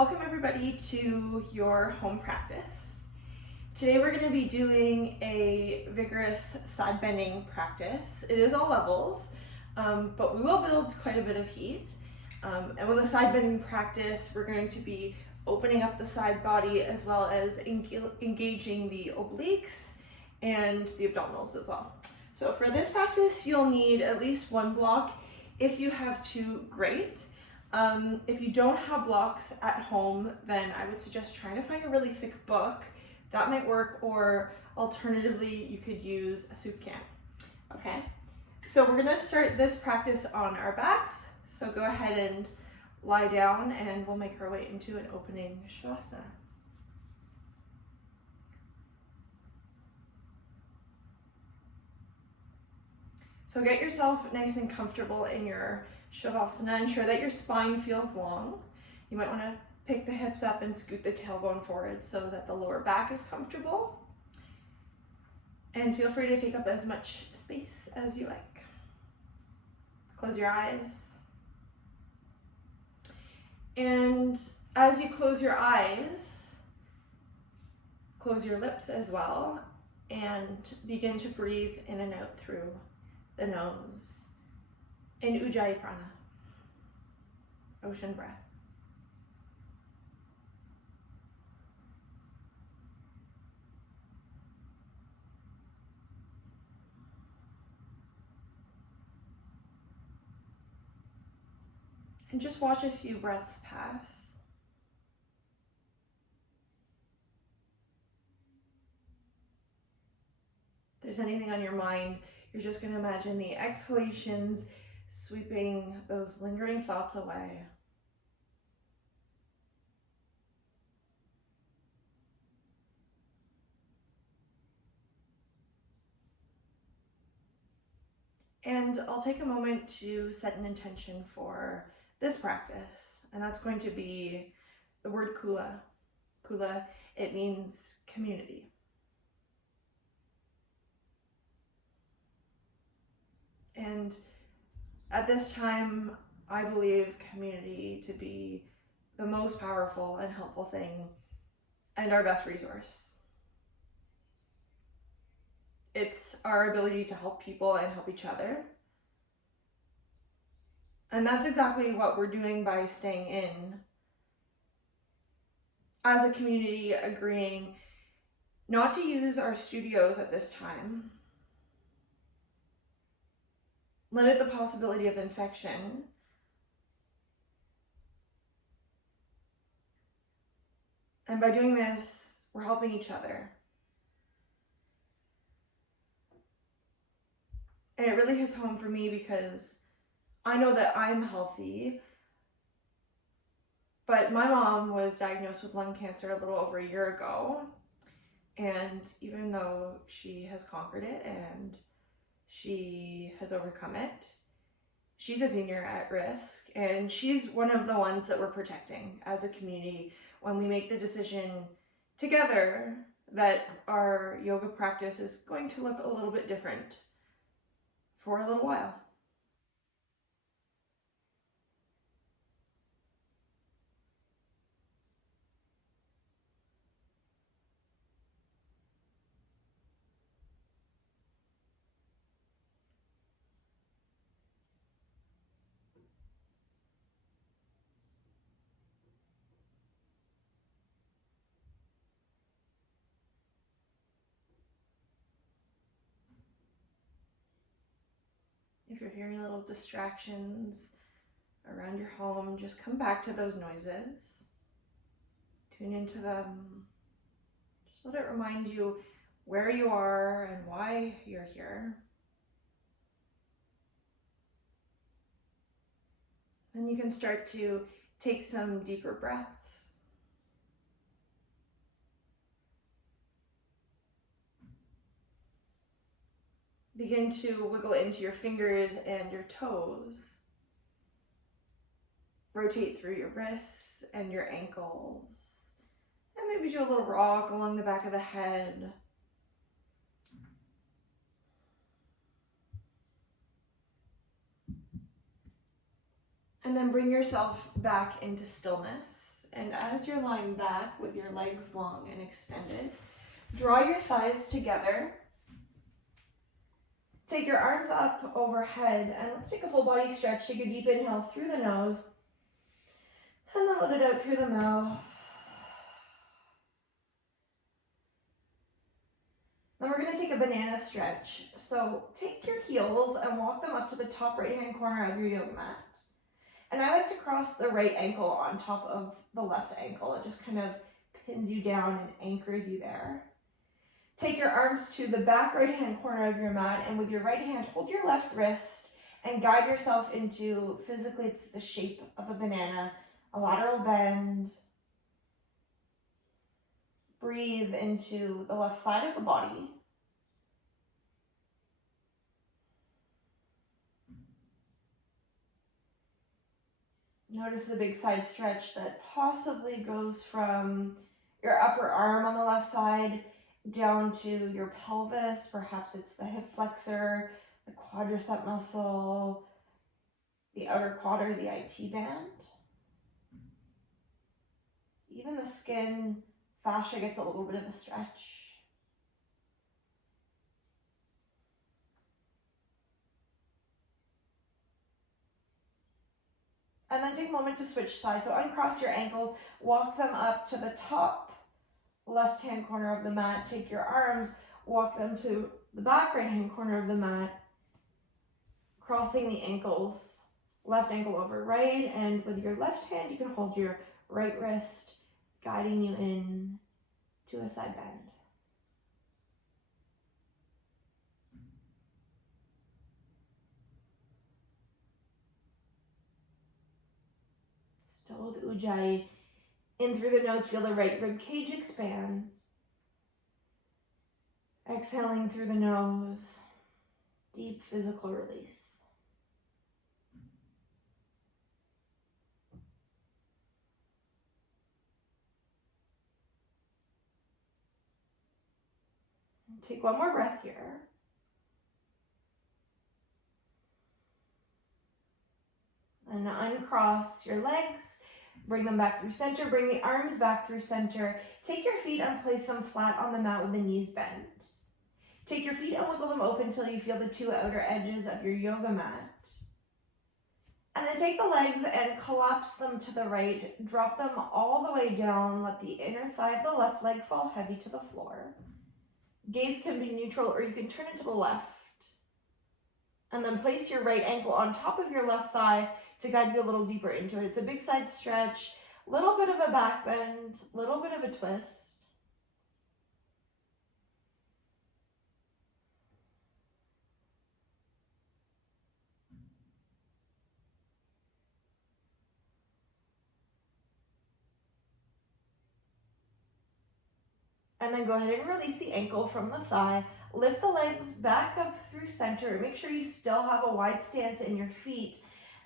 Welcome everybody to your home practice. Today we're going to be doing a vigorous side bending practice. It is all levels, but we will build quite a bit of heat. And with a side bending practice, we're going to be opening up the side body as well as engaging the obliques and the abdominals as well. So for this practice, you'll need at least one block. If you have two, great. If you don't have blocks at home, then I would suggest trying to find a really thick book. That might work, or alternatively, you could use a soup can. Okay, so we're gonna start this practice on our backs. So go ahead and lie down and we'll make our way into an opening Shavasana. So get yourself nice and comfortable in your Shavasana. Ensure that your spine feels long. You might want to pick the hips up and scoot the tailbone forward so that the lower back is comfortable. And feel free to take up as much space as you like. Close your eyes. And as you close your eyes, close your lips as well, and begin to breathe in and out through the nose in Ujjayi Prana, ocean breath. And just watch a few breaths pass. If there's anything on your mind, you're just going to imagine the exhalations sweeping those lingering thoughts away. And I'll take a moment to set an intention for this practice, and that's going to be the word kula. Kula, it means community. And at this time, I believe community to be the most powerful and helpful thing and our best resource. It's our ability to help people and help each other. And that's exactly what we're doing by staying in as a community, agreeing not to use our studios at this time. Limit the possibility of infection. And by doing this, we're helping each other. And it really hits home for me because I know that I'm healthy, but my mom was diagnosed with lung cancer a little over a year ago. And even though she has conquered it and she has overcome it, she's a senior at risk, and she's one of the ones that we're protecting as a community when we make the decision together that our yoga practice is going to look a little bit different for a little while. If you're hearing little distractions around your home, just come back to those noises. Tune into them. Just let it remind you where you are and why you're here. Then you can start to take some deeper breaths. Begin to wiggle into your fingers and your toes. Rotate through your wrists and your ankles. And maybe do a little rock along the back of the head. And then bring yourself back into stillness And as you're lying back with your legs long and extended, draw your thighs together. Take your arms up overhead, and let's take a full body stretch. Take a deep inhale through the nose, and then let it out through the mouth. Then we're going to take a banana stretch. So take your heels and walk them up to the top right-hand corner of your yoga mat. And I like to cross the right ankle on top of the left ankle. It just kind of pins you down and anchors you there. Take your arms to the back right-hand corner of your mat, and with your right hand, hold your left wrist and guide yourself into, physically it's the shape of a banana, a lateral bend. Breathe into the left side of the body. Notice the big side stretch that possibly goes from your upper arm on the left side down to your pelvis. Perhaps it's the hip flexor, the quadricep muscle, the outer quad, or the IT band. Even the skin fascia gets a little bit of a stretch. And then take a moment to switch sides. So uncross your ankles, walk them up to the top left-hand corner of the mat. Take your arms, walk them to the back right-hand corner of the mat, crossing the ankles, left ankle over right, and with your left hand, you can hold your right wrist, guiding you in to a side bend. Still with Ujjayi. In through the nose, feel the right rib cage expand. Exhaling through the nose, deep physical release. Take one more breath here. And uncross your legs. Bring them back through center. Bring the arms back through center. Take your feet and place them flat on the mat with the knees bent. Take your feet and wiggle them open until you feel the two outer edges of your yoga mat. And then take the legs and collapse them to the right. Drop them all the way down. Let the inner thigh of the left leg fall heavy to the floor. Gaze can be neutral, or you can turn it to the left. And then place your right ankle on top of your left thigh to guide you a little deeper into it. It's a big side stretch, little bit of a back bend, little bit of a twist. And then go ahead and release the ankle from the thigh. Lift the legs back up through center. Make sure you still have a wide stance in your feet.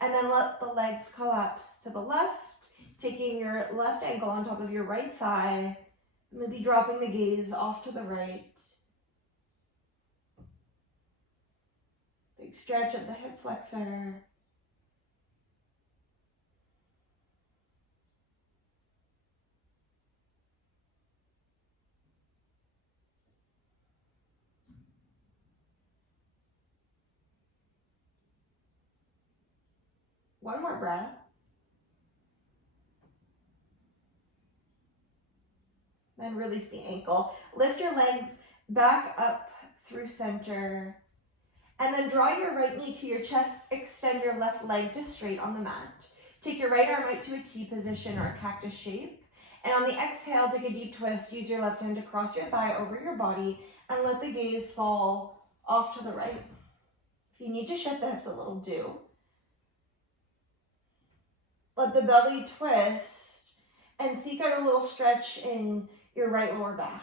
And then let the legs collapse to the left, taking your left ankle on top of your right thigh, maybe dropping the gaze off to the right. Big stretch at the hip flexor. One more breath. Then release the ankle. Lift your legs back up through center. And then draw your right knee to your chest. Extend your left leg to straight on the mat. Take your right arm out to a T position or a cactus shape. And on the exhale, take a deep twist. Use your left hand to cross your thigh over your body and let the gaze fall off to the right. If you need to shift the hips a little, do. Let the belly twist and seek out a little stretch in your right lower back.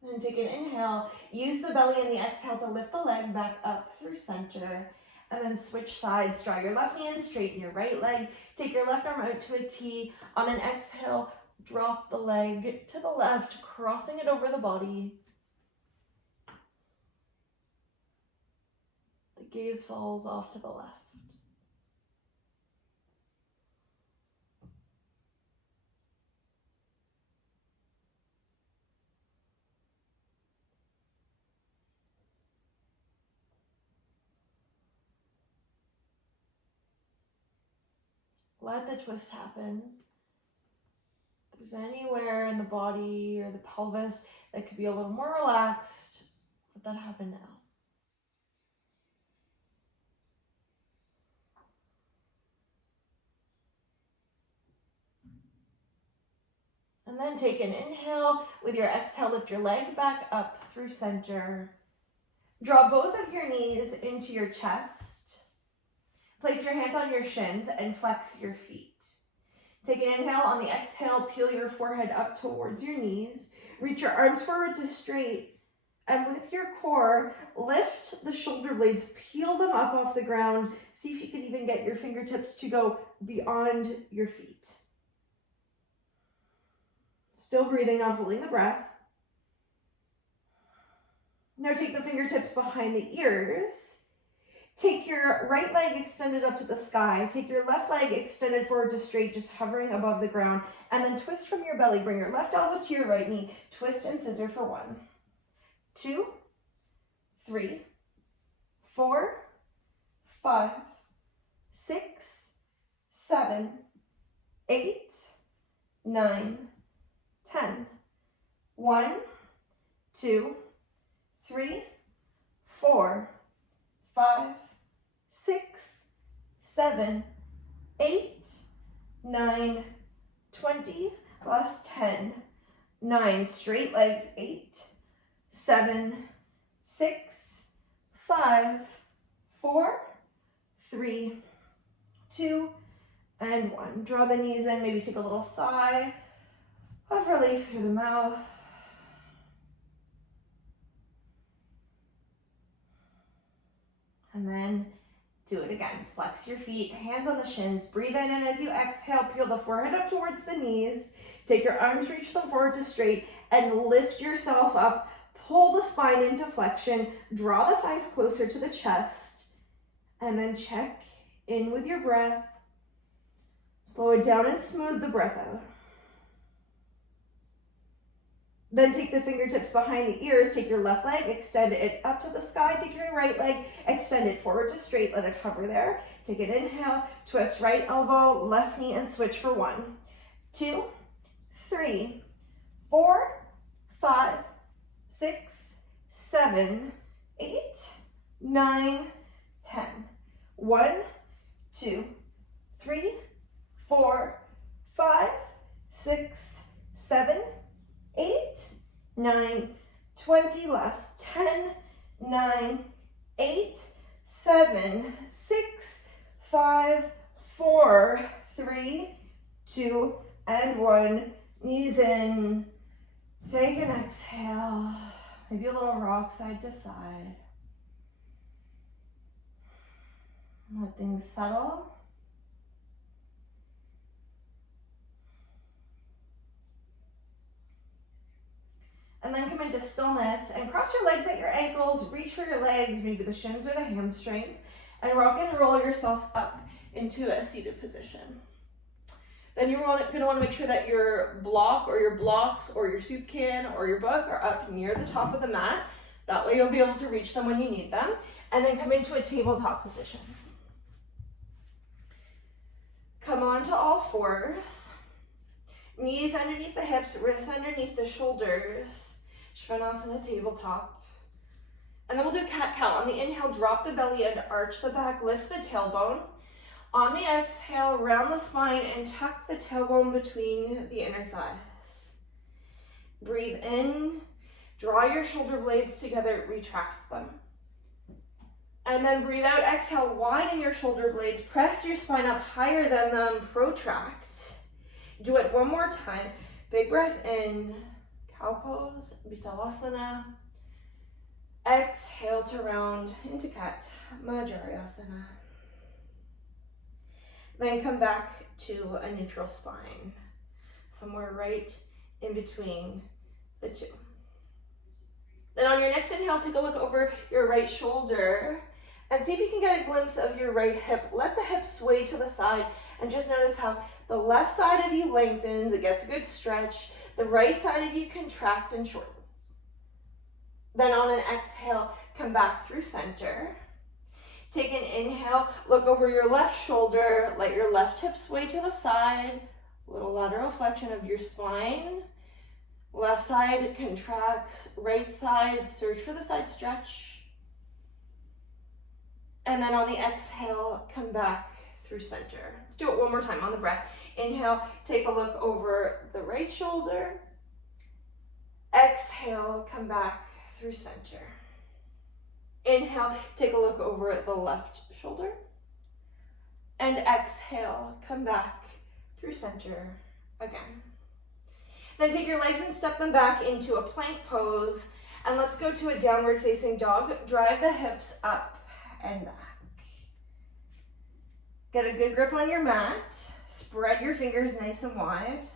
Then take an inhale. Use the belly and the exhale to lift the leg back up through center. And then switch sides. Draw your left knee in, straighten your right leg. Take your left arm out to a T. On an exhale, drop the leg to the left, crossing it over the body. The gaze falls off to the left. Let the twist happen. If there's anywhere in the body or the pelvis that could be a little more relaxed, let that happen now. And then take an inhale. With your exhale, lift your leg back up through center. Draw both of your knees into your chest. Place your hands on your shins and flex your feet. Take an inhale. On the exhale, peel your forehead up towards your knees. Reach your arms forward to straight. And with your core, lift the shoulder blades, peel them up off the ground. See if you can even get your fingertips to go beyond your feet. Still breathing, not holding the breath. Now take the fingertips behind the ears. Take your right leg extended up to the sky. Take your left leg extended forward to straight, just hovering above the ground. And then twist from your belly. Bring your left elbow to your right knee. Twist and scissor for 1, 2, 3, 4, 5, 6, 7, 8, 9, 10. 1, 2, 3, 4, 5, 6, 7, 8, 9, 20. Last 10, 9. Straight legs. 8, 7, 6, 5, 4, 3, 2, and 1. Draw the knees in. Maybe take a little sigh of relief through the mouth. And then do it again. Flex your feet, hands on the shins. Breathe in, and as you exhale, peel the forehead up towards the knees. Take your arms, reach them forward to straight, and lift yourself up. Pull the spine into flexion. Draw the thighs closer to the chest. And then check in with your breath. Slow it down and smooth the breath out. Then take the fingertips behind the ears. Take your left leg, extend it up to the sky. Take your right leg, extend it forward to straight. Let it hover there. Take an inhale, twist right elbow, left knee, and switch for 1, 2, 3, 4, 5, 6, 7, 8, 9, 10. 1, 2, 3, 4, 5, 6, 7, 8, 9, 20. Last 10, 9, 8, 7, 6, 5, 4, 3, 2, and 1. Knees in. Take an exhale. Maybe a little rock side to side. Let things settle. And then come into stillness and cross your legs at your ankles, reach for your legs, maybe the shins or the hamstrings, and rock and roll yourself up into a seated position. Then you're going to want to make sure that your block or your blocks or your soup can or your book are up near the top of the mat. That way you'll be able to reach them when you need them. And then come into a tabletop position. Come onto all fours. Knees underneath the hips, wrists underneath the shoulders. Svanasana tabletop. And then we'll do cat-cow. On the inhale, drop the belly and arch the back, lift the tailbone. On the exhale, round the spine and tuck the tailbone between the inner thighs. Breathe in, draw your shoulder blades together, retract them. And then breathe out, exhale, widen your shoulder blades, press your spine up higher than them, protract. Do it one more time. Big breath in, cow pose, Vitalasana. Exhale to round into cat, Majorayasana. Then come back to a neutral spine, somewhere right in between the two. Then on your next inhale, take a look over your right shoulder and see if you can get a glimpse of your right hip. Let the hip sway to the side and just notice how the left side of you lengthens, it gets a good stretch. The right side of you contracts and shortens. Then on an exhale, come back through center. Take an inhale, look over your left shoulder, let your left hip sway to the side, little lateral flexion of your spine. Left side contracts, right side, search for the side stretch. And then on the exhale, come back through center. Let's do it one more time on the breath. Inhale, take a look over the right shoulder. Exhale, come back through center. Inhale, take a look over the left shoulder. And exhale, come back through center again. Then take your legs and step them back into a plank pose. And let's go to a downward facing dog. Drive the hips up and back. Get a good grip on your mat. Spread your fingers nice and wide.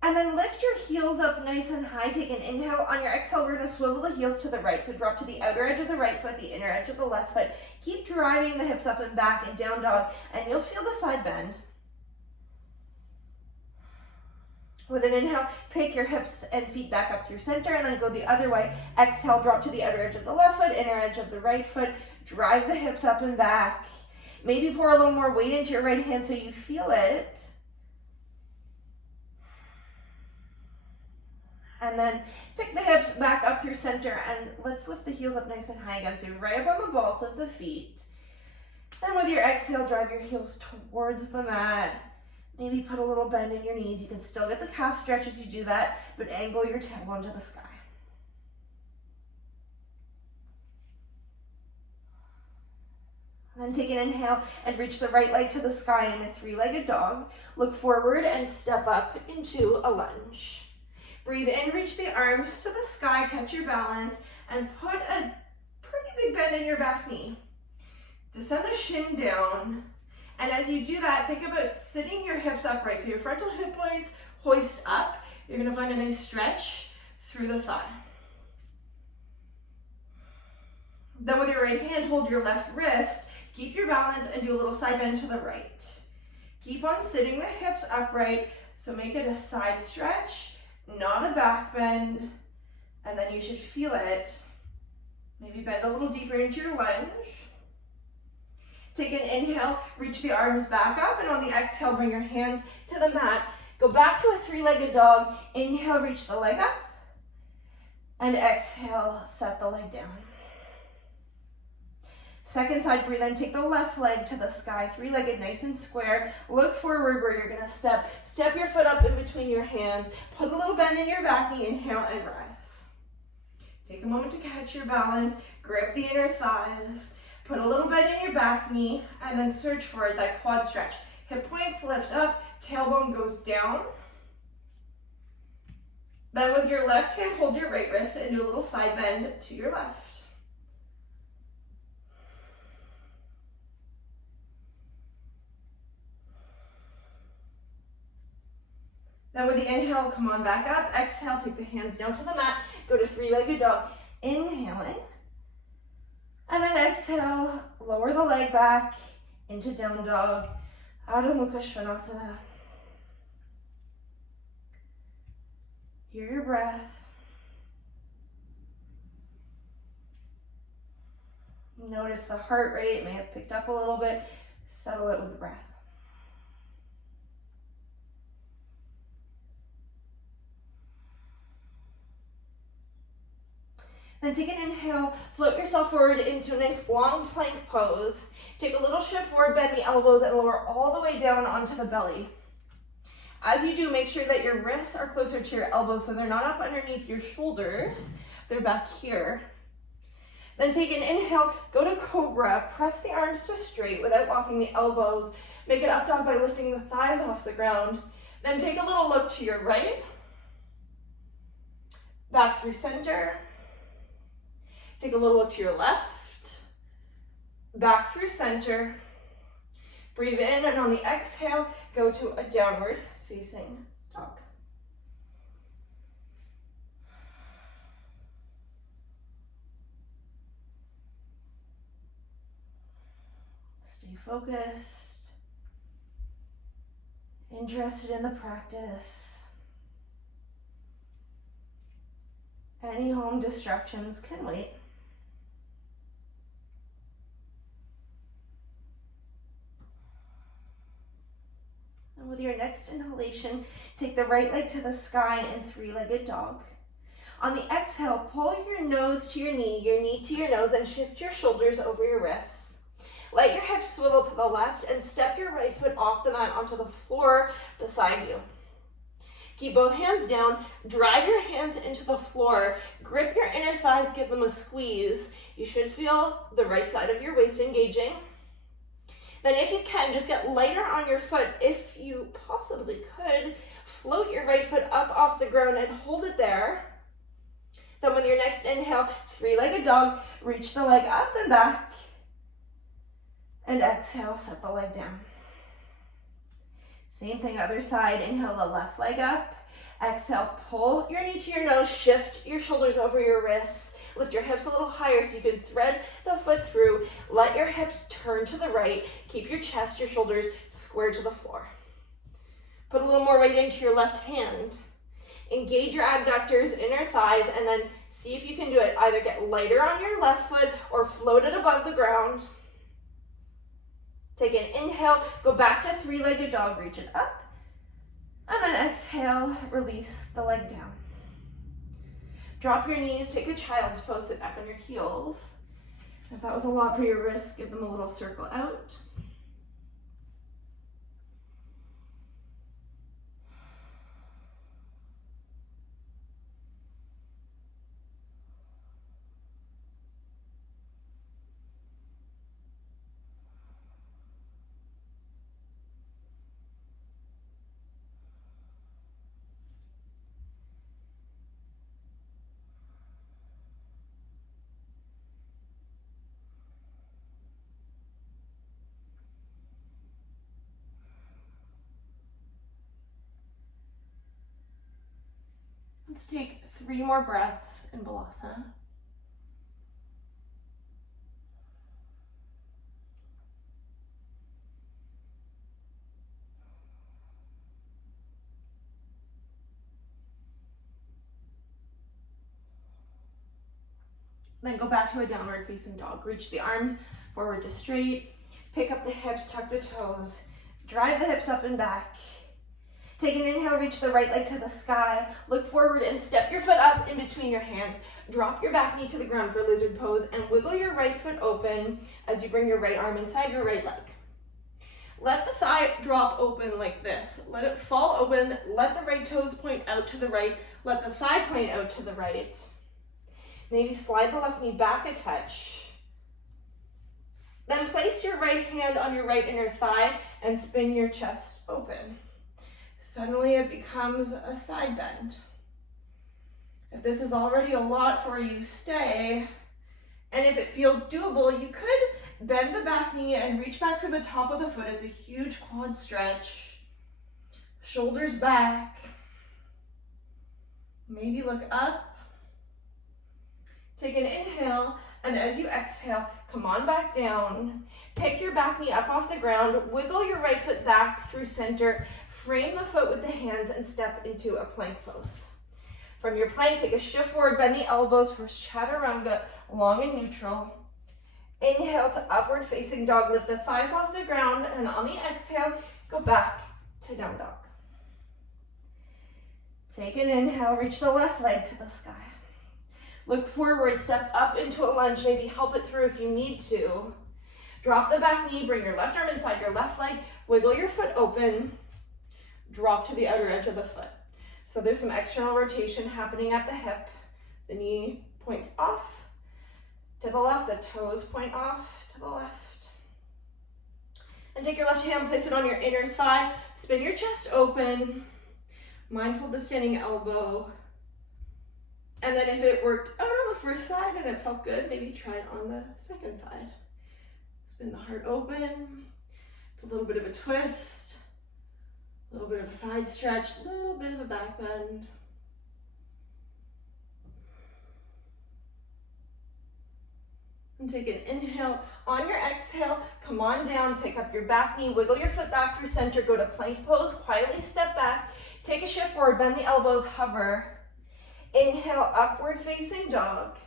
And then lift your heels up nice and high. Take an inhale. On your exhale, we're going to swivel the heels to the right. So drop to the outer edge of the right foot, the inner edge of the left foot. Keep driving the hips up and back and down dog, and you'll feel the side bend. With an inhale, pick your hips and feet back up through center and then go the other way. Exhale, drop to the outer edge of the left foot, inner edge of the right foot. Drive the hips up and back. Maybe pour a little more weight into your right hand so you feel it. And then pick the hips back up through center and let's lift the heels up nice and high again. So you're right up on the balls of the feet. Then with your exhale, drive your heels towards the mat. Maybe put a little bend in your knees. You can still get the calf stretch as you do that, but angle your tailbone to the sky. Then take an inhale and reach the right leg to the sky in a three-legged dog. Look forward and step up into a lunge. Breathe in, reach the arms to the sky, catch your balance, and put a pretty big bend in your back knee. Descend the shin down. And as you do that, think about sitting your hips upright. So your frontal hip points hoist up. You're going to find a nice stretch through the thigh. Then with your right hand, hold your left wrist. Keep your balance and do a little side bend to the right. Keep on sitting the hips upright. So make it a side stretch, not a back bend. And then you should feel it. Maybe bend a little deeper into your lunge. Take an inhale, reach the arms back up, and on the exhale, bring your hands to the mat. Go back to a three-legged dog. Inhale, reach the leg up, and exhale, set the leg down. Second side, breathe in, take the left leg to the sky, three-legged, nice and square. Look forward where you're gonna step your foot up in between your hands, put a little bend in your back knee, inhale and rise. Take a moment to catch your balance, grip the inner thighs, put a little bend in your back knee, and then search for it, that quad stretch. Hip points lift up, tailbone goes down. Then with your left hand, hold your right wrist and do a little side bend to your left. Then with the inhale, come on back up. Exhale, take the hands down to the mat. Go to three-legged dog. Inhaling. And then exhale, lower the leg back into down dog, Adho Mukha Svanasana. Hear your breath. Notice the heart rate may have picked up a little bit. Settle it with the breath. Then take an inhale, float yourself forward into a nice long plank pose. Take a little shift forward, bend the elbows, and lower all the way down onto the belly. As you do, make sure that your wrists are closer to your elbows so they're not up underneath your shoulders. They're back here. Then take an inhale, go to cobra, press the arms to straight without locking the elbows. Make it up dog by lifting the thighs off the ground. Then take a little look to your right, back through center, Take a little look to your left, back through center. Breathe in, and on the exhale, go to a downward facing dog. Stay focused, interested in the practice. Any home distractions can wait. And with your next inhalation, take the right leg to the sky in three-legged dog. On the exhale, pull your nose to your knee to your nose, and shift your shoulders over your wrists. Let your hips swivel to the left and step your right foot off the mat onto the floor beside you. Keep both hands down, drive your hands into the floor, grip your inner thighs, give them a squeeze. You should feel the right side of your waist engaging. Then if you can, just get lighter on your foot. If you possibly could, float your right foot up off the ground and hold it there. Then with your next inhale, three-legged dog, reach the leg up and back. And exhale, set the leg down. Same thing, other side. Inhale the left leg up. Exhale, pull your knee to your nose, shift your shoulders over your wrists. Lift your hips a little higher so you can thread the foot through. Let your hips turn to the right. Keep your chest, your shoulders square to the floor. Put a little more weight into your left hand. Engage your adductors, inner thighs, and then see if you can do it. Either get lighter on your left foot or float it above the ground. Take an inhale, go back to three-legged dog, reach it up. And then exhale, release the leg down. Drop your knees, take a child's pose, sit back on your heels. If that was a lot for your wrists, give them a little circle out. Let's take 3 more breaths in Vinyasa. Then go back to a downward facing dog. Reach the arms forward to straight. Pick up the hips, tuck the toes. Drive the hips up and back. Take an inhale, reach the right leg to the sky. Look forward and step your foot up in between your hands. Drop your back knee to the ground for lizard pose and wiggle your right foot open as you bring your right arm inside your right leg. Let the thigh drop open like this. Let it fall open. Let the right toes point out to the right. Let the thigh point out to the right. Maybe slide the left knee back a touch. Then place your right hand on your right inner thigh and spin your chest open. Suddenly it becomes a side bend. If this is already a lot for you, stay. And if it feels doable, you could bend the back knee and reach back for the top of the foot. It's a huge quad stretch. Shoulders back. Maybe look up. Take an inhale, and as you exhale, come on back down. Pick your back knee up off the ground. Wiggle your right foot back through center. Frame the foot with the hands and step into a plank pose. From your plank, take a shift forward, bend the elbows for chaturanga, long and neutral. Inhale to upward facing dog, lift the thighs off the ground, and on the exhale, go back to down dog. Take an inhale, reach the left leg to the sky. Look forward, step up into a lunge, maybe help it through if you need to. Drop the back knee, bring your left arm inside your left leg, wiggle your foot open, drop to the outer edge of the foot. So there's some external rotation happening at the hip. The knee points off to the left, the toes point off to the left. And take your left hand, place it on your inner thigh, spin your chest open, mindful of the standing elbow. And then if it worked out on the first side and it felt good, maybe try it on the second side. Spin the heart open. It's a little bit of a twist, a little bit of a side stretch, a little bit of a back bend. And take an inhale. On your exhale, come on down, pick up your back knee, wiggle your foot back through center, go to plank pose, quietly step back, take a shift forward, bend the elbows, hover. Inhale, upward facing dog,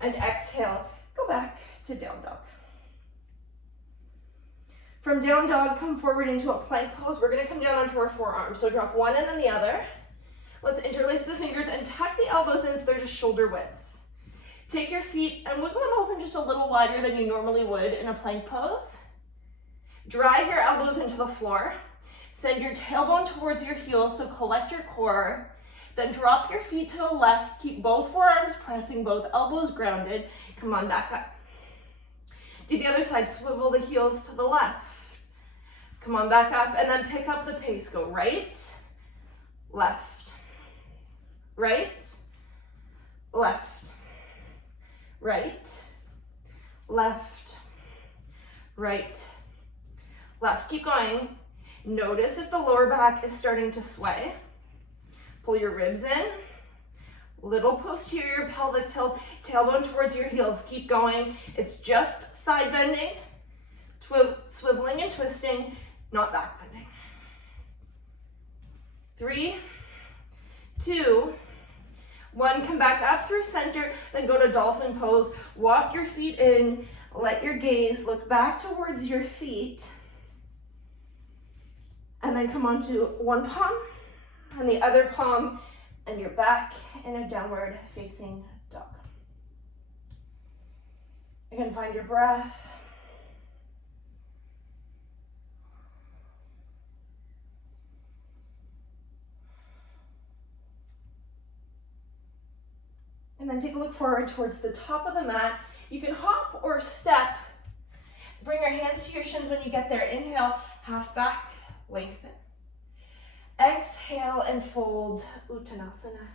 and exhale, go back to down dog. From down dog, come forward into a plank pose. We're gonna come down onto our forearms. So drop one and then the other. Let's interlace the fingers and tuck the elbows in so they're just shoulder width. Take your feet and wiggle them open just a little wider than you normally would in a plank pose. Drive your elbows into the floor. Send your tailbone towards your heels, so collect your core. Then drop your feet to the left. Keep both forearms pressing, both elbows grounded. Come on, back up. Do the other side, swivel the heels to the left. Come on, back up, and then pick up the pace. Go right, left, right, left, right, left, right, left. Keep going. Notice if the lower back is starting to sway. Pull your ribs in. Little posterior pelvic tilt, tailbone towards your heels. Keep going. It's just side bending, swiveling and twisting, not back bending. 3, 2, 1. Come back up through center, then go to dolphin pose. Walk your feet in. Let your gaze look back towards your feet. And then come onto one palm and the other palm, and you're back in a downward facing dog. Again, find your breath. And then take a look forward towards the top of the mat. You can hop or step. Bring your hands to your shins when you get there. Inhale, half back, lengthen. Exhale and fold, Uttanasana.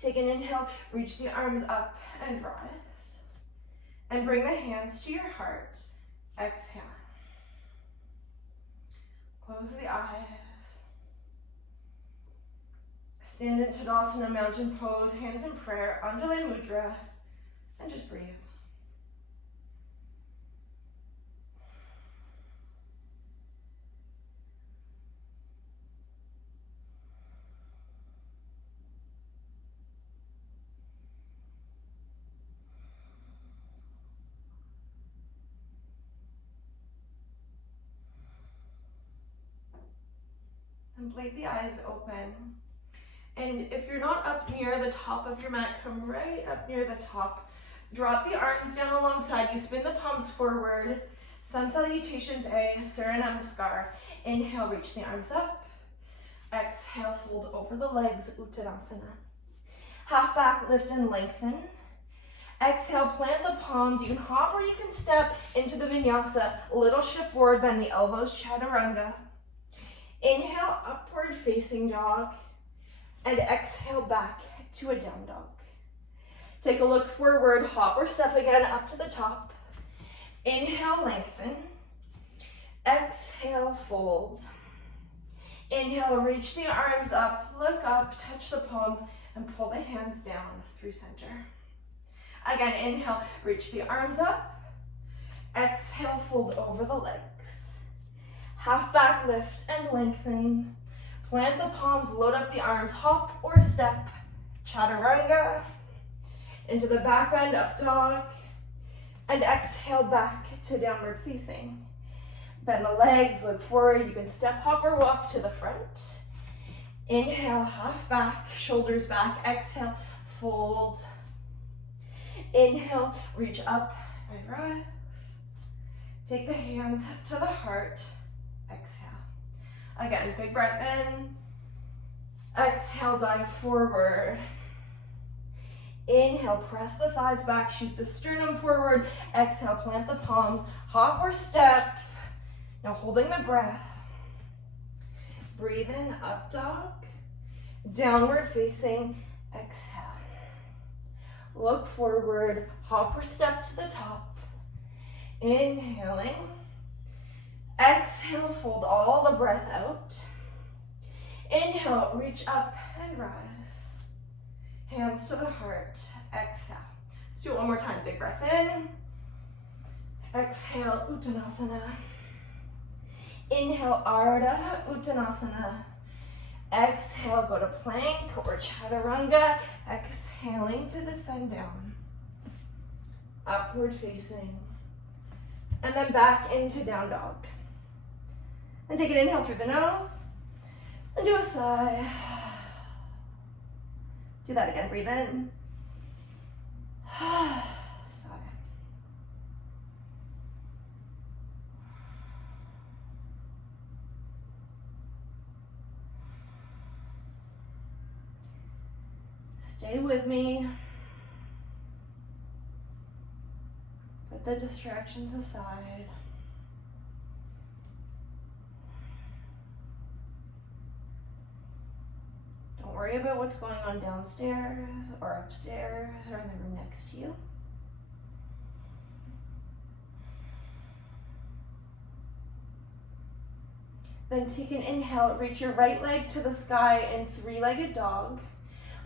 Take an inhale, reach the arms up and rise. And bring the hands to your heart. Exhale. Close the eyes. Stand in Tadasana, mountain pose, hands in prayer, Anjali Mudra, and just breathe. And blink the eyes open. And if you're not up near the top of your mat, come right up near the top. Drop the arms down alongside you. Spin the palms forward. Sun salutations A, Surya Namaskar. Inhale, reach the arms up. Exhale, fold over the legs, Uttanasana. Half back, lift and lengthen. Exhale, plant the palms. You can hop or you can step into the Vinyasa. Little shift forward, bend the elbows, Chaturanga. Inhale, upward facing dog, and exhale back to a down dog. Take a look forward, hop or step again up to the top. Inhale, lengthen. Exhale, fold. Inhale, reach the arms up, look up, touch the palms, and pull the hands down through center. Again, inhale, reach the arms up. Exhale, fold over the legs. Half back, lift and lengthen. Plant the palms, load up the arms, hop or step. Chaturanga. Into the back bend, up dog. And exhale back to downward facing. Bend the legs, look forward. You can step, hop, or walk to the front. Inhale, half back, shoulders back. Exhale, fold. Inhale, reach up and rise. Take the hands to the heart. Exhale. Again, big breath in. Exhale, dive forward. Inhale, press the thighs back, shoot the sternum forward. Exhale, plant the palms, hop or step. Now holding the breath. Breathe in, up dog. Downward facing. Exhale. Look forward, hop or step to the top. Inhaling. Exhale, fold all the breath out. Inhale, reach up and rise. Hands to the heart. Exhale. Let's do it one more time. Big breath in. Exhale, Uttanasana. Inhale, Ardha Uttanasana. Exhale, go to plank or chaturanga. Exhaling to descend down. Upward facing. And then back into down dog. And take an inhale through the nose. And do a sigh. Do that again. Breathe in. Sigh. Stay with me. Put the distractions aside. Don't worry about what's going on downstairs or upstairs or in the room next to you. Then take an inhale, reach your right leg to the sky in three-legged dog.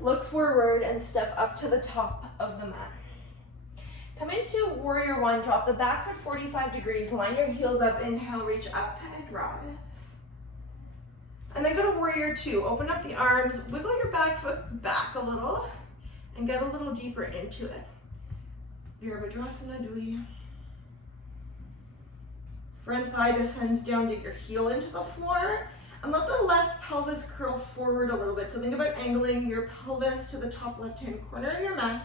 Look forward and step up to the top of the mat. Come into warrior one, drop the back foot 45 degrees, line your heels up, inhale, reach up and rise. And then go to warrior two, open up the arms, wiggle your back foot back a little, and get a little deeper into it. Virabhadrasana Dui. Front thigh descends down, dig your heel into the floor, and let the left pelvis curl forward a little bit. So think about angling your pelvis to the top left-hand corner of your mat.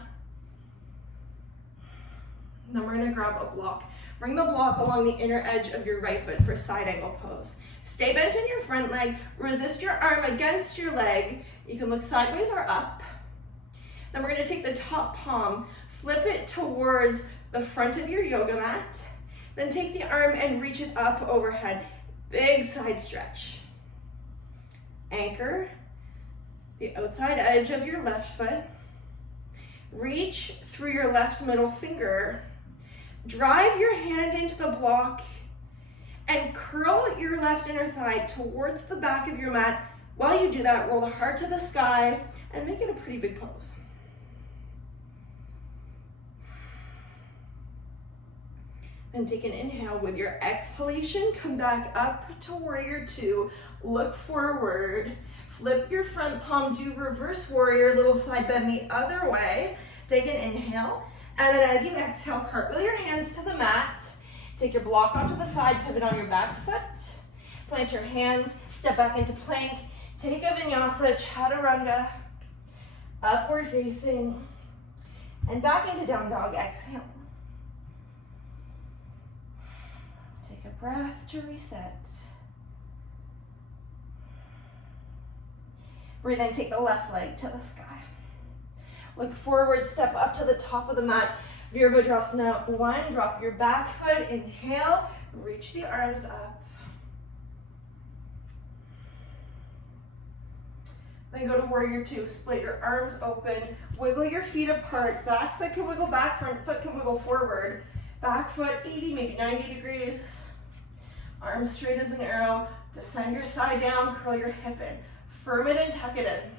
And then we're gonna grab a block. Bring the block along the inner edge of your right foot for side angle pose. Stay bent in your front leg, resist your arm against your leg. You can look sideways or up. Then we're gonna take the top palm, flip it towards the front of your yoga mat. Then take the arm and reach it up overhead. Big side stretch. Anchor the outside edge of your left foot. Reach through your left middle finger. Drive your hand into the block and curl your left inner thigh towards the back of your mat. While you do that, roll the heart to the sky and make it a pretty big pose. Then take an inhale. With your exhalation, come back up to warrior two. Look forward. Flip your front palm, do reverse warrior, little side bend the other way. Take an inhale. And then as you exhale, cartwheel your hands to the mat. Take your block off to the side, pivot on your back foot. Plant your hands, step back into plank. Take a vinyasa, chaturanga. Upward facing. And back into down dog, exhale. Take a breath to reset. Breathe in, take the left leg to the sky. Look forward, step up to the top of the mat. Virabhadrasana one, drop your back foot, inhale, reach the arms up. Then go to warrior two, split your arms open, wiggle your feet apart. Back foot can wiggle back, front foot can wiggle forward. Back foot 80, maybe 90 degrees. Arms straight as an arrow. Descend your thigh down, curl your hip in. Firm it and tuck it in.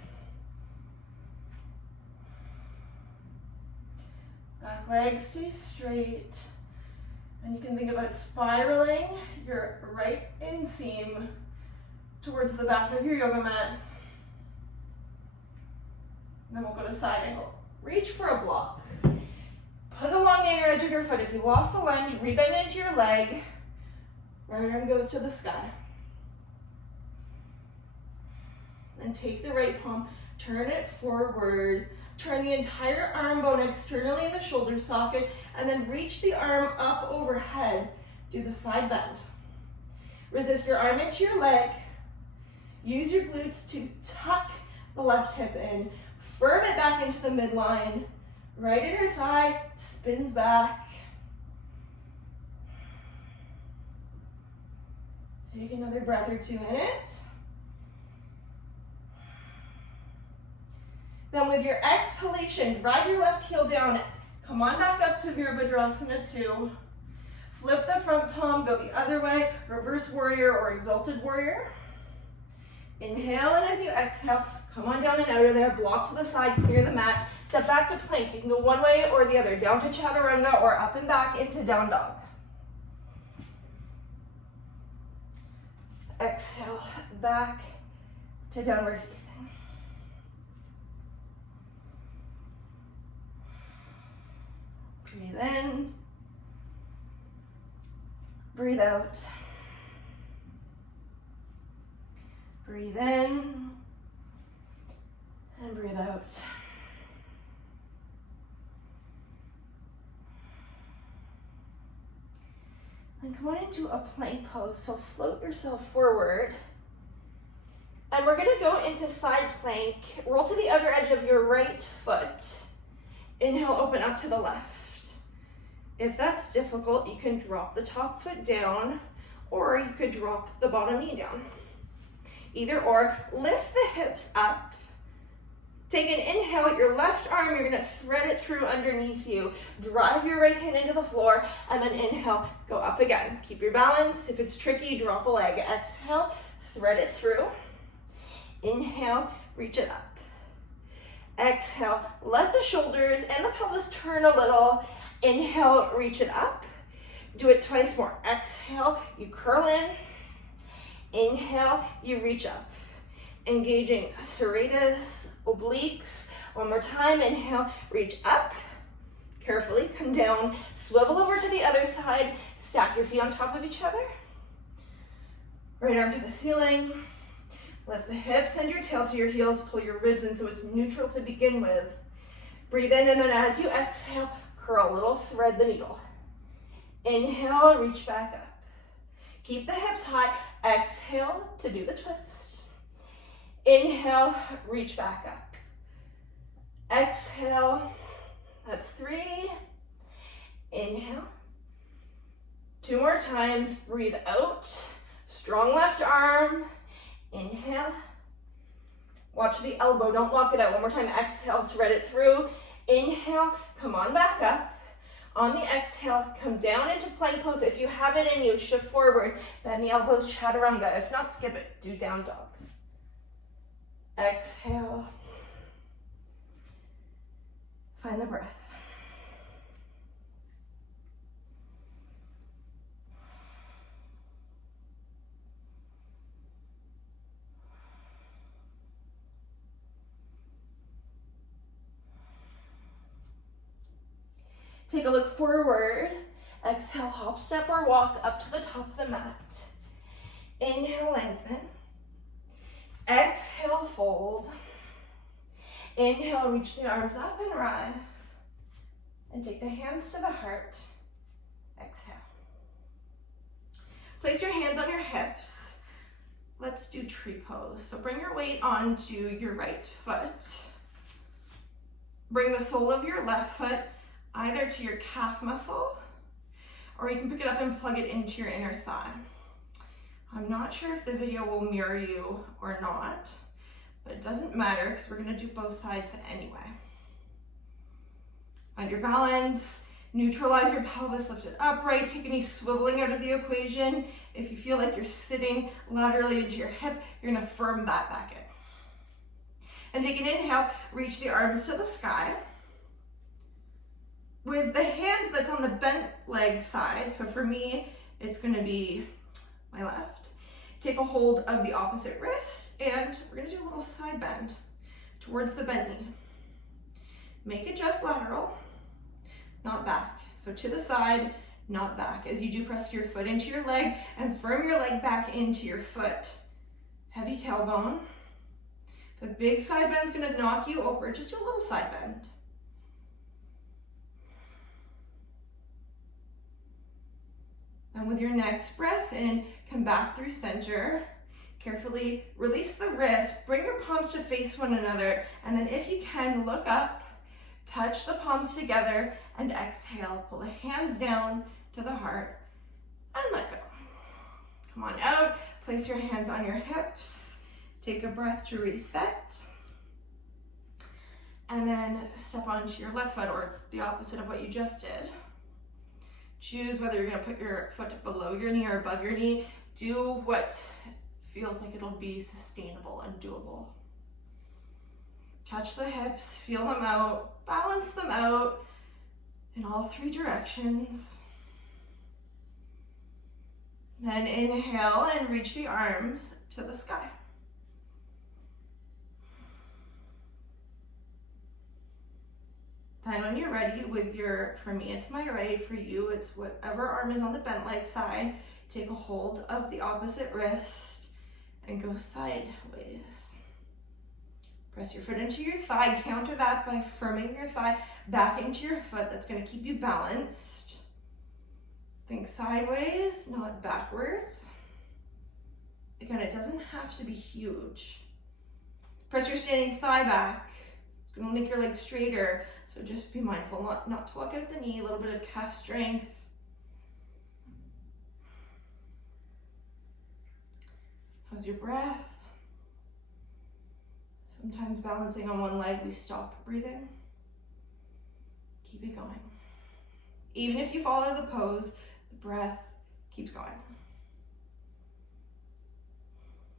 Back leg stays straight. And you can think about spiraling your right inseam towards the back of your yoga mat. And then we'll go to side angle. Reach for a block. Put along the inner edge of your foot. If you lost the lunge, rebend into your leg. Right arm goes to the sky. Then take the right palm, turn it forward, turn the entire arm bone externally in the shoulder socket, and then reach the arm up overhead. Do the side bend. Resist your arm into your leg. Use your glutes to tuck the left hip in. Firm it back into the midline. Right inner thigh spins back. Take another breath or two in it. Then with your exhalation, drive your left heel down. Come on back up to Virabhadrasana 2. Flip the front palm, go the other way, reverse warrior or exalted warrior. Inhale, and as you exhale, come on down and out of there, block to the side, clear the mat, step back to plank. You can go one way or the other, down to chaturanga or up and back into down dog. Exhale, back to downward facing. Breathe in, breathe out. Breathe in and breathe out. And come on into a plank pose. So float yourself forward. And we're gonna go into side plank. Roll to the outer edge of your right foot. Inhale, open up to the left. If that's difficult, you can drop the top foot down, or you could drop the bottom knee down. Either or, lift the hips up. Take an inhale, your left arm, you're gonna thread it through underneath you. Drive your right hand into the floor, and then inhale, go up again. Keep your balance. If it's tricky, drop a leg. Exhale, thread it through. Inhale, reach it up. Exhale, let the shoulders and the pelvis turn a little. Inhale, reach it up. Do it twice more. Exhale, you curl in. Inhale, you reach up. Engaging serratus, obliques. One more time, inhale, reach up. Carefully come down, swivel over to the other side, stack your feet on top of each other. Right arm to the ceiling. Lift the hips and your tail to your heels, pull your ribs in so it's neutral to begin with. Breathe in, and then as you exhale, curl a little, thread the needle. Inhale, reach back up. Keep the hips high. Exhale to do the twist. Inhale, reach back up. Exhale, that's 3. Inhale. 2 more times, breathe out. Strong left arm. Inhale. Watch the elbow, don't lock it out. One more time, exhale, thread it through. Inhale, come on back up. On the exhale, come down into plank pose. If you have it in you, shift forward. Bend the elbows, chaturanga. If not, skip it. Do down dog. Exhale. Find the breath. Take a look forward. Exhale, hop, step, or walk up to the top of the mat. Inhale, lengthen. Exhale, fold. Inhale, reach the arms up and rise. And take the hands to the heart. Exhale. Place your hands on your hips. Let's do tree pose. So bring your weight onto your right foot. Bring the sole of your left foot either to your calf muscle, or you can pick it up and plug it into your inner thigh. I'm not sure if the video will mirror you or not, but it doesn't matter because we're gonna do both sides anyway. Find your balance, neutralize your pelvis, lift it upright, take any swiveling out of the equation. If you feel like you're sitting laterally into your hip, you're gonna firm that back in. And take an inhale, reach the arms to the sky. With the hand that's on the bent leg side, so for me, it's gonna be my left. Take a hold of the opposite wrist, and we're gonna do a little side bend towards the bent knee. Make it just lateral, not back. So to the side, not back. As you do, press your foot into your leg and firm your leg back into your foot. Heavy tailbone. The big side bend's gonna knock you over. Just do a little side bend. And with your next breath in, come back through center. Carefully release the wrist, bring your palms to face one another, and then if you can, look up, touch the palms together, and exhale. Pull the hands down to the heart, and let go. Come on out, place your hands on your hips. Take a breath to reset. and then step onto your left foot, or the opposite of what you just did. Choose whether you're gonna put your foot below your knee or above your knee. Do what feels like it'll be sustainable and doable. Touch the hips, feel them out, balance them out in all three directions. Then inhale and reach the arms to the sky. Then when you're ready with your, for me it's my right, for you it's whatever arm is on the bent leg side, take a hold of the opposite wrist and go sideways. Press your foot into your thigh, counter that by firming your thigh back into your foot. That's gonna keep you balanced. Think sideways, not backwards. Again, it doesn't have to be huge. Press your standing thigh back. It's gonna make your legs straighter, so just be mindful not to look out the knee, a little bit of calf strength. How's your breath? Sometimes balancing on one leg, we stop breathing. Keep it going. Even if you fall out of the pose, the breath keeps going.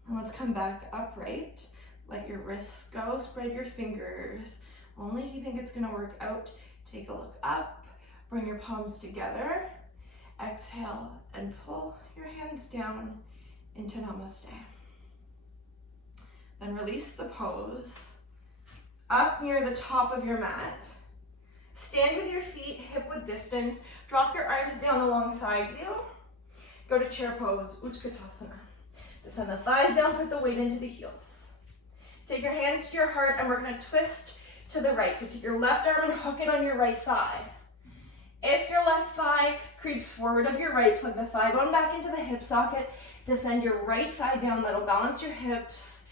And let's come back upright. Let your wrists go, spread your fingers. Only if you think it's gonna work out. Take a look up, bring your palms together. Exhale and pull your hands down into Namaste. Then release the pose. Up near the top of your mat. Stand with your feet hip width distance. Drop your arms down alongside you. Go to chair pose, Utkatasana. Descend the thighs down, put the weight into the heels. Take your hands to your heart and we're gonna twist to the right. So take your left arm and hook it on your right thigh. If your left thigh creeps forward of your right, plug the thigh bone back into the hip socket. Descend your right thigh down, that'll balance your hips.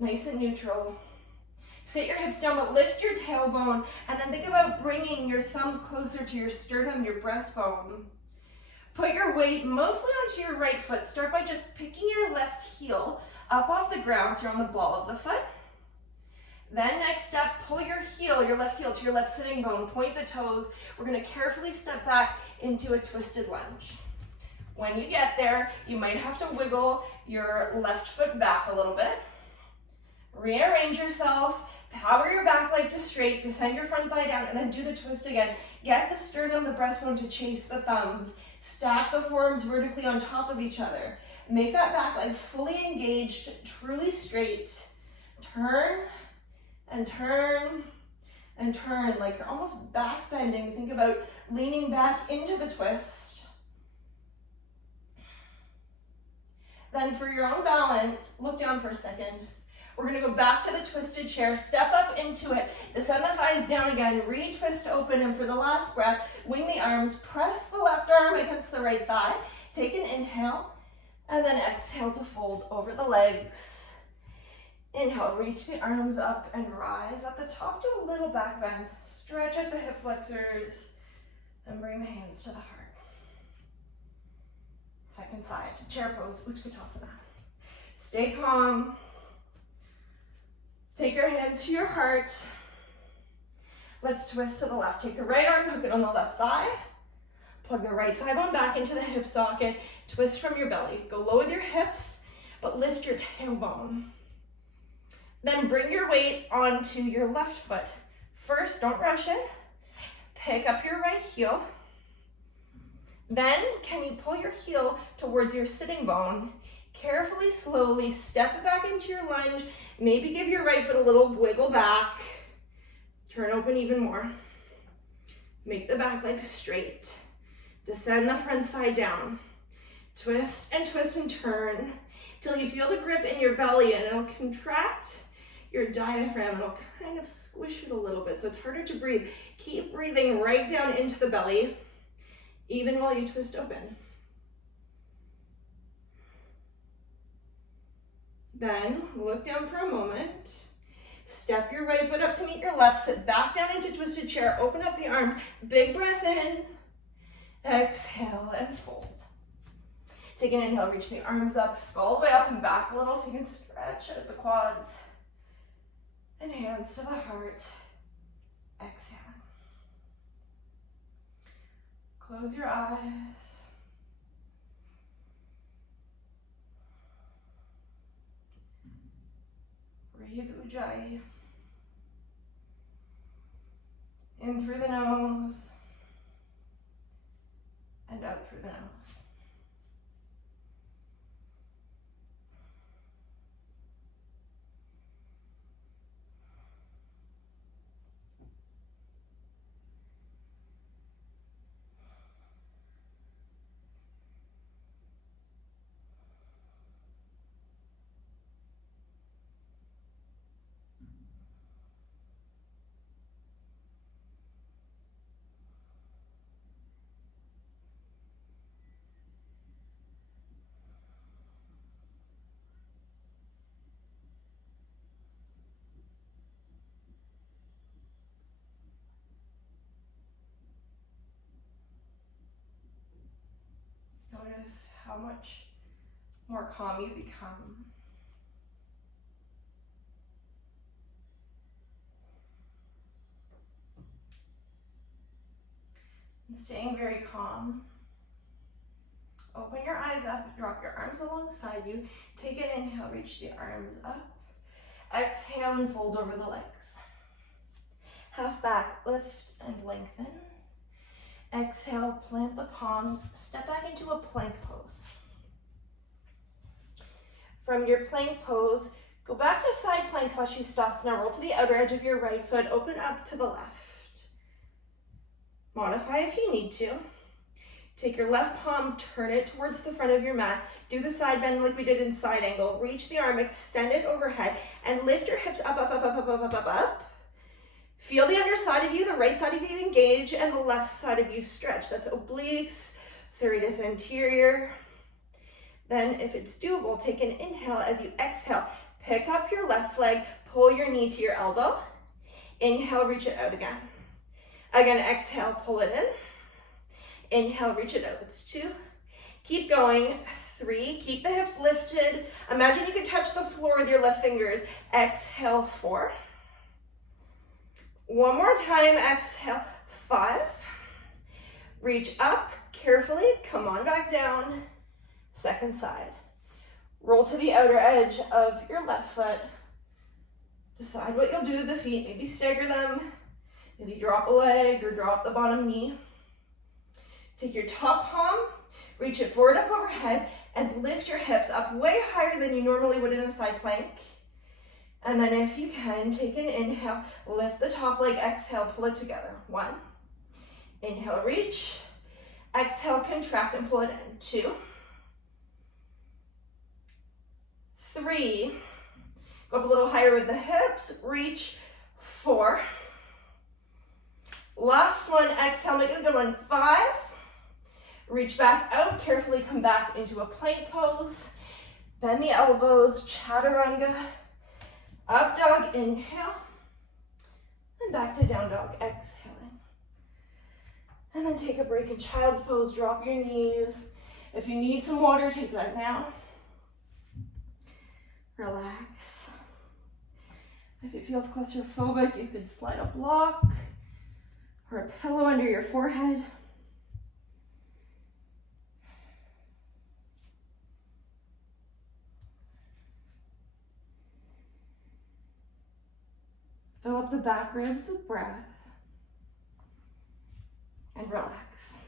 Nice and neutral. Sit your hips down, but lift your tailbone, and then think about bringing your thumbs closer to your sternum, your breastbone. Put your weight mostly onto your right foot. Start by just picking your left heel up off the ground, so you're on the ball of the foot. Then next step, pull your heel, your left heel to your left sitting bone, point the toes. We're gonna carefully step back into a twisted lunge. When you get there, you might have to wiggle your left foot back a little bit. Rearrange yourself, power your back leg to straight, descend your front thigh down, and then do the twist again. Get the sternum, the breastbone to chase the thumbs. Stack the forearms vertically on top of each other. Make that back leg fully engaged, truly straight. Turn and turn and turn, like you're almost back bending. Think about leaning back into the twist. Then for your own balance, look down for a second. We're gonna go back to the twisted chair, step up into it, descend the thighs down again, retwist open, and for the last breath, wing the arms, press the left arm against the right thigh, take an inhale, and then exhale to fold over the legs. Inhale, reach the arms up and rise. At the top, do a little back bend. Stretch out the hip flexors, and bring the hands to the heart. Second side, chair pose, Utkatasana. Stay calm. Take your hands to your heart. Let's twist to the left. Take the right arm, hook it on the left thigh. Plug the right thigh bone back into the hip socket. Twist from your belly. Go low with your hips, but lift your tailbone. Then bring your weight onto your left foot. First, don't rush it. Pick up your right heel. Then, can you pull your heel towards your sitting bone? Carefully, slowly step it back into your lunge. Maybe give your right foot a little wiggle back. Turn open even more. Make the back leg straight. Descend the front thigh down. Twist and turn till you feel the grip in your belly, and it'll contract your diaphragm. It'll kind of squish it a little bit, so it's harder to breathe. Keep breathing right down into the belly, even while you twist open. Then look down for a moment. Step your right foot up to meet your left. Sit back down into twisted chair. Open up the arms. Big breath in. Exhale and fold. Take an inhale. Reach the arms up. Go all the way up and back a little so you can stretch out the quads. And hands to the heart. exhale. Close your eyes. Breathe Ujjayi. In through the nose and out through the nose. Notice how much more calm you become. And staying very calm. Open your eyes up, drop your arms alongside you. Take an inhale, reach the arms up. Exhale and fold over the legs. Half back, lift and lengthen. Exhale, plant the palms, step back into a plank pose. From your plank pose, go back to side plank Vashisthasana, roll to the outer edge of your right foot, open up to the left. Modify if you need to. Take your left palm, turn it towards the front of your mat. Do the side bend like we did in side angle. Reach the arm, extend it overhead, and lift your hips up, up, up, up, up, up, up, up, up. Feel the underside of you, the right side of you engage, and the left side of you stretch. That's obliques, serratus anterior. Then, if it's doable, take an inhale as you exhale. Pick up your left leg, pull your knee to your elbow. Inhale, reach it out again. Again, exhale, pull it in. Inhale, reach it out. That's 2. Keep going. 3. Keep the hips lifted. Imagine you can touch the floor with your left fingers. Exhale, 4. One more time, exhale, 5. Reach up carefully, come on back down. Second side. Roll to the outer edge of your left foot. Decide what you'll do with the feet. Maybe stagger them. Maybe drop a leg or drop the bottom knee. Take your top palm, reach it forward up overhead, and lift your hips up way higher than you normally would in a side plank. And then if you can, take an inhale, lift the top leg, exhale, pull it together. 1. Inhale, reach. Exhale, contract and pull it in. 2. 3. Go up a little higher with the hips, reach. 4. Last one, exhale, make it a good one. 5. Reach back out, carefully come back into a plank pose. Bend the elbows, chaturanga. Up dog, inhale. And back to down dog, exhaling. And then take a break in child's pose, drop your knees. If you need some water, take that now. Relax. If it feels claustrophobic, you could slide a block or a pillow under your forehead. Fill up the back ribs with breath and relax.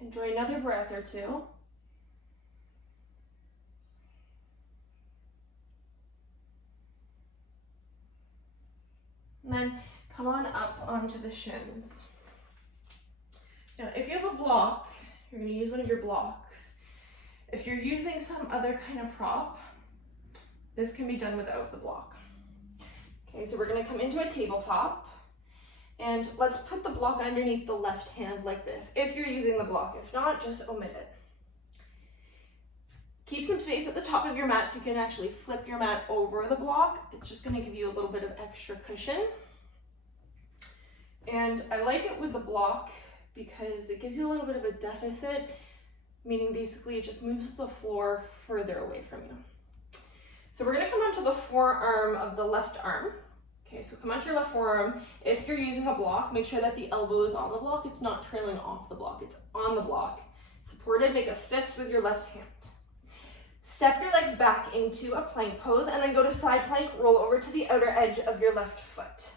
Enjoy another breath or two. then come on up onto the shins. Now, if you have a block, you're going to use one of your blocks. If you're using some other kind of prop, this can be done without the block. Okay, so we're going to come into a tabletop, and let's put the block underneath the left hand like this, if you're using the block. If not, just omit it. Keep some space at the top of your mat so you can actually flip your mat over the block. It's just going to give you a little bit of extra cushion. And I like it with the block because it gives you a little bit of a deficit, meaning basically it just moves the floor further away from you. So we're going to come onto the forearm of the left arm. Okay, so come onto your left forearm. If you're using a block, make sure that the elbow is on the block. It's not trailing off the block. It's on the block. Supported, make a fist with your left hand. Step your legs back into a plank pose and then go to side plank, roll over to the outer edge of your left foot.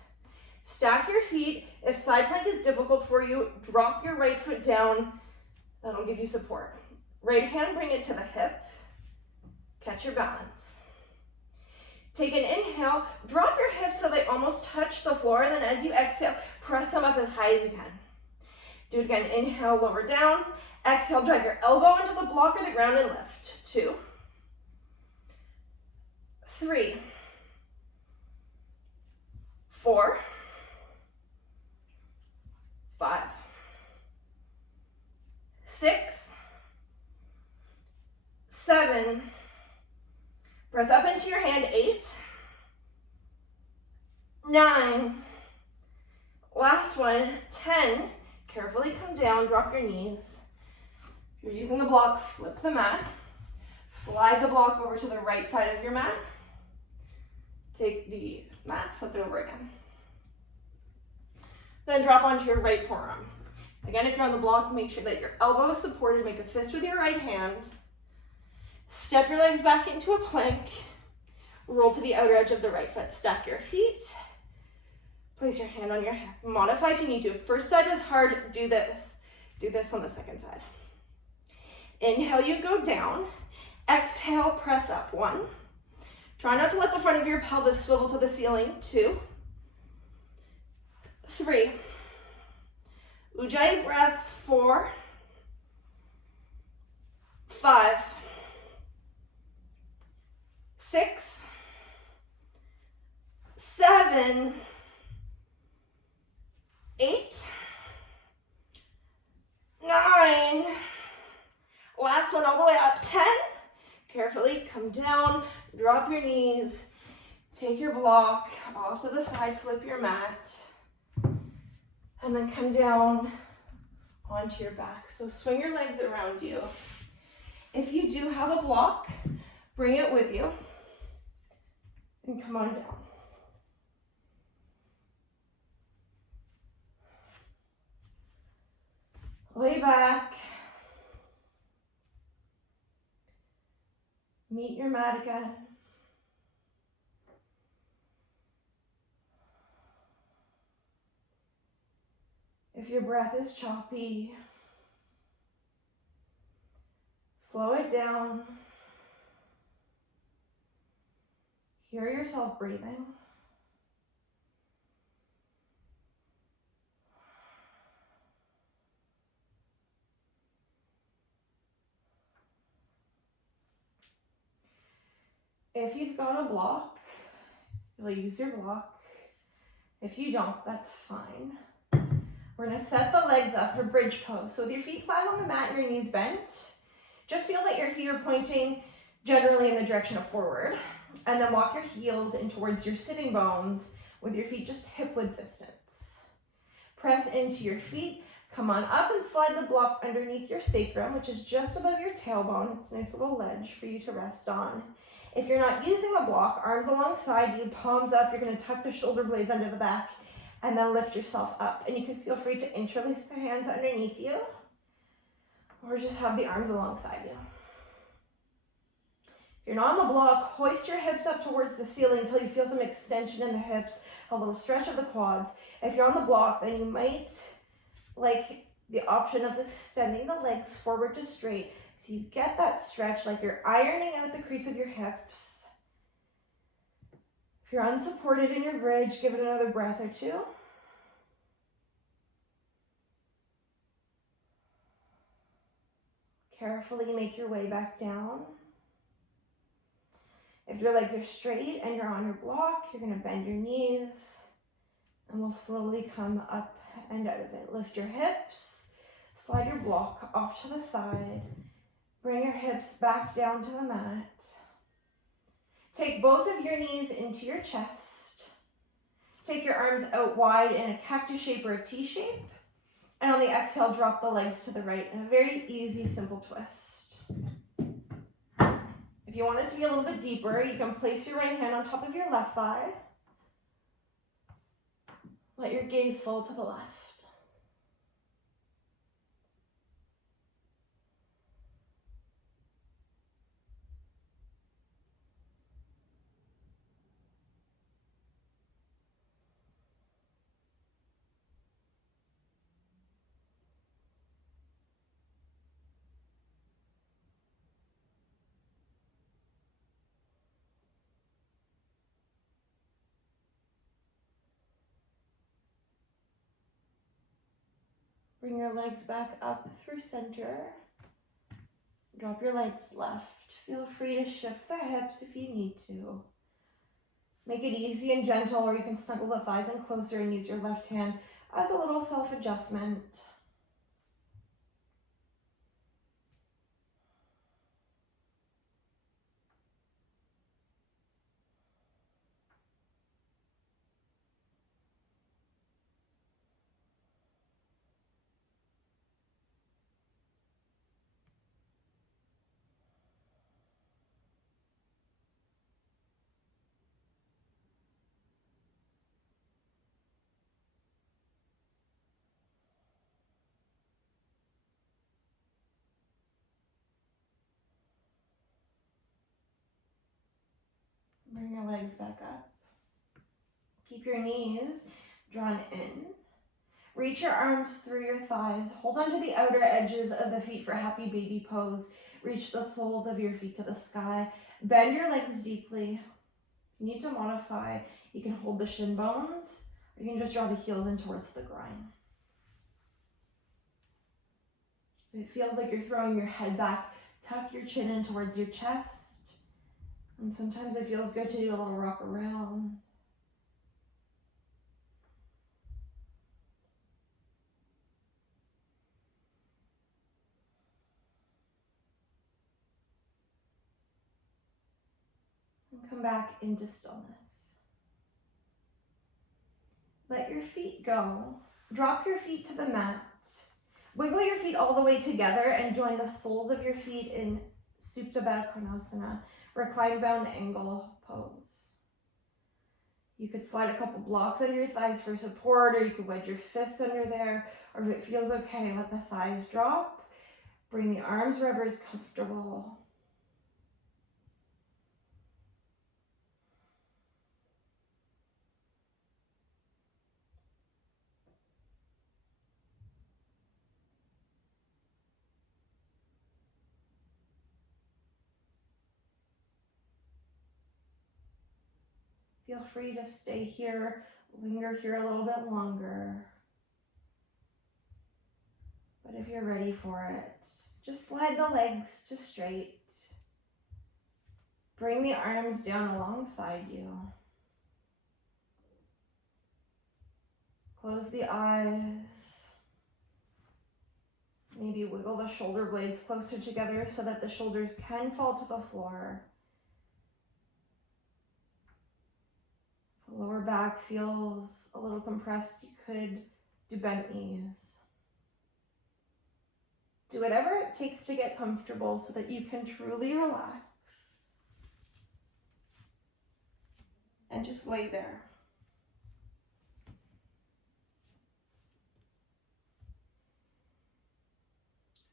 Stack your feet. If side plank is difficult for you, drop your right foot down. That'll give you support. Right hand, bring it to the hip. Catch your balance. Take an inhale, drop your hips so they almost touch the floor, and then as you exhale, press them up as high as you can. Do it again, inhale, lower down. Exhale, drag your elbow into the block or the ground and lift. 2, 3, 4, 5, 6, 7, press up into your hand, 8, 9, last one, 10, carefully come down, drop your knees. If you're using the block, flip the mat, slide the block over to the right side of your mat, take the mat, flip it over again. Then drop onto your right forearm. Again, if you're on the block, make sure that your elbow is supported, make a fist with your right hand. Step your legs back into a plank. Roll to the outer edge of the right foot. Stack your feet. Place your hand on your hip. Modify if you need to. If first side was hard, do this. Do this on the second side. Inhale, you go down. Exhale, press up. 1. Try not to let the front of your pelvis swivel to the ceiling. 2, 3. Ujjayi breath. 4, 5, 6, 7, 8, 9, last one all the way up, 10. Carefully come down, drop your knees, take your block off to the side, flip your mat, and then come down onto your back. So swing your legs around you. If you do have a block, bring it with you and come on down. Lay back. Meet your mat again. If your breath is choppy, slow it down. Hear yourself breathing. If you've got a block, you'll use your block. If you don't, that's fine. We're gonna set the legs up for bridge pose. So with your feet flat on the mat and your knees bent, just feel that your feet are pointing generally in the direction of forward. And then walk your heels in towards your sitting bones with your feet just hip width distance. Press into your feet, come on up and slide the block underneath your sacrum, which is just above your tailbone. It's a nice little ledge for you to rest on. If you're not using a block, arms alongside you, palms up, you're gonna tuck the shoulder blades under the back and then lift yourself up. And you can feel free to interlace the hands underneath you or just have the arms alongside you. If you're not on the block, hoist your hips up towards the ceiling until you feel some extension in the hips, a little stretch of the quads. If you're on the block, then you might like the option of extending the legs forward to straight so you get that stretch like you're ironing out the crease of your hips. If you're unsupported in your bridge, give it another breath or two. Carefully make your way back down. If your legs are straight and you're on your block, you're going to bend your knees and we'll slowly come up and out of it. Lift your hips, slide your block off to the side, bring your hips back down to the mat. Take both of your knees into your chest. Take your arms out wide in a cactus shape or a T shape. And on the exhale, drop the legs to the right in a very easy, simple twist. If you want it to be a little bit deeper, you can place your right hand on top of your left thigh. Let your gaze fall to the left. Bring your legs back up through center. Drop your legs left. Feel free to shift the hips if you need to. Make it easy and gentle, or you can snuggle the thighs in closer and use your left hand as a little self-adjustment. Bring your legs back up. Keep your knees drawn in. Reach your arms through your thighs. Hold onto the outer edges of the feet for happy baby pose. Reach the soles of your feet to the sky. Bend your legs deeply. If you need to modify, you can hold the shin bones, or you can just draw the heels in towards the groin. If it feels like you're throwing your head back, tuck your chin in towards your chest. And sometimes it feels good to do a little rock around. And come back into stillness. Let your feet go. Drop your feet to the mat. Wiggle your feet all the way together and join the soles of your feet in Supta Baddha Konasana, recline bound angle pose. You could slide a couple blocks under your thighs for support, or you could wedge your fists under there, or if it feels okay, let the thighs drop. Bring the arms wherever is comfortable. Feel free to stay here, linger here a little bit longer. But if you're ready for it, just slide the legs to straight. Bring the arms down alongside you. Close the eyes. Maybe wiggle the shoulder blades closer together so that the shoulders can fall to the floor. If the lower back feels a little compressed, you could do bent knees. Do whatever it takes to get comfortable so that you can truly relax. And just lay there.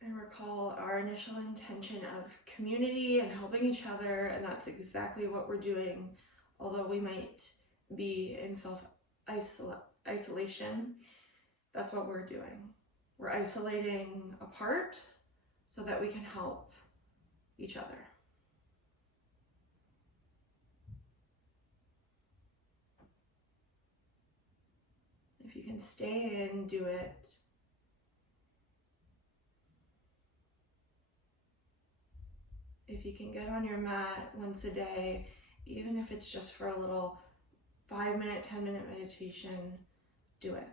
And recall our initial intention of community and helping each other, and that's exactly what we're doing. Although we might be in self-isolation, that's what we're doing. We're isolating apart so that we can help each other. If you can stay in, do it. If you can get on your mat once a day, even if it's just for a little 5-minute, 10-minute meditation, do it.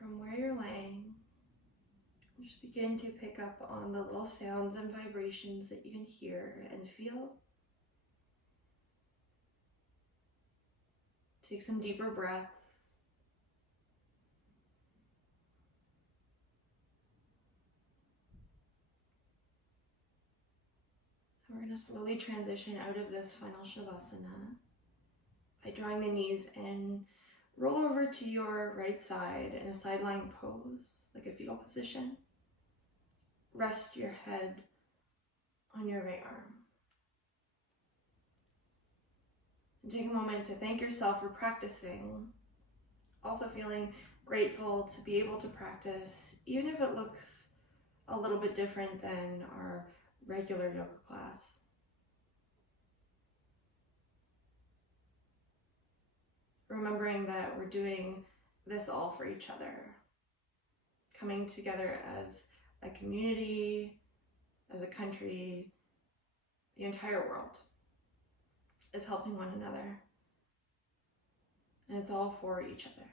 From where you're laying, just begin to pick up on the little sounds and vibrations that you can hear and feel. Take some deeper breaths. And we're going to slowly transition out of this final Shavasana by drawing the knees in. Roll over to your right side in a side lying pose, like a fetal position. Rest your head on your right arm. And take a moment to thank yourself for practicing. Also feeling grateful to be able to practice, even if it looks a little bit different than our regular yoga class. Remembering that we're doing this all for each other. Coming together as a community, as a country, the entire world is helping one another. And it's all for each other.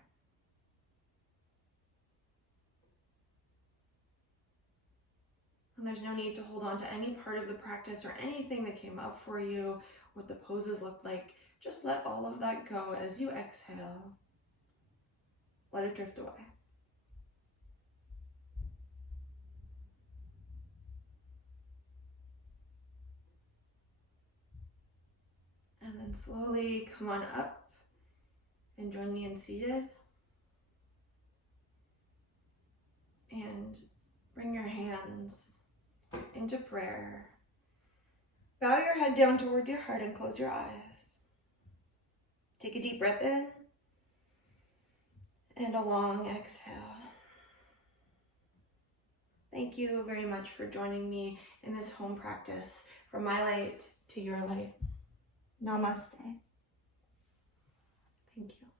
And there's no need to hold on to any part of the practice or anything that came up for you, what the poses looked like. Just let all of that go as you exhale. Let it drift away. And then slowly come on up and join me in seated. And bring your hands into prayer. Bow your head down toward your heart and close your eyes. Take a deep breath in and a long exhale. Thank you very much for joining me in this home practice, from my light to your light. Namaste. Thank you.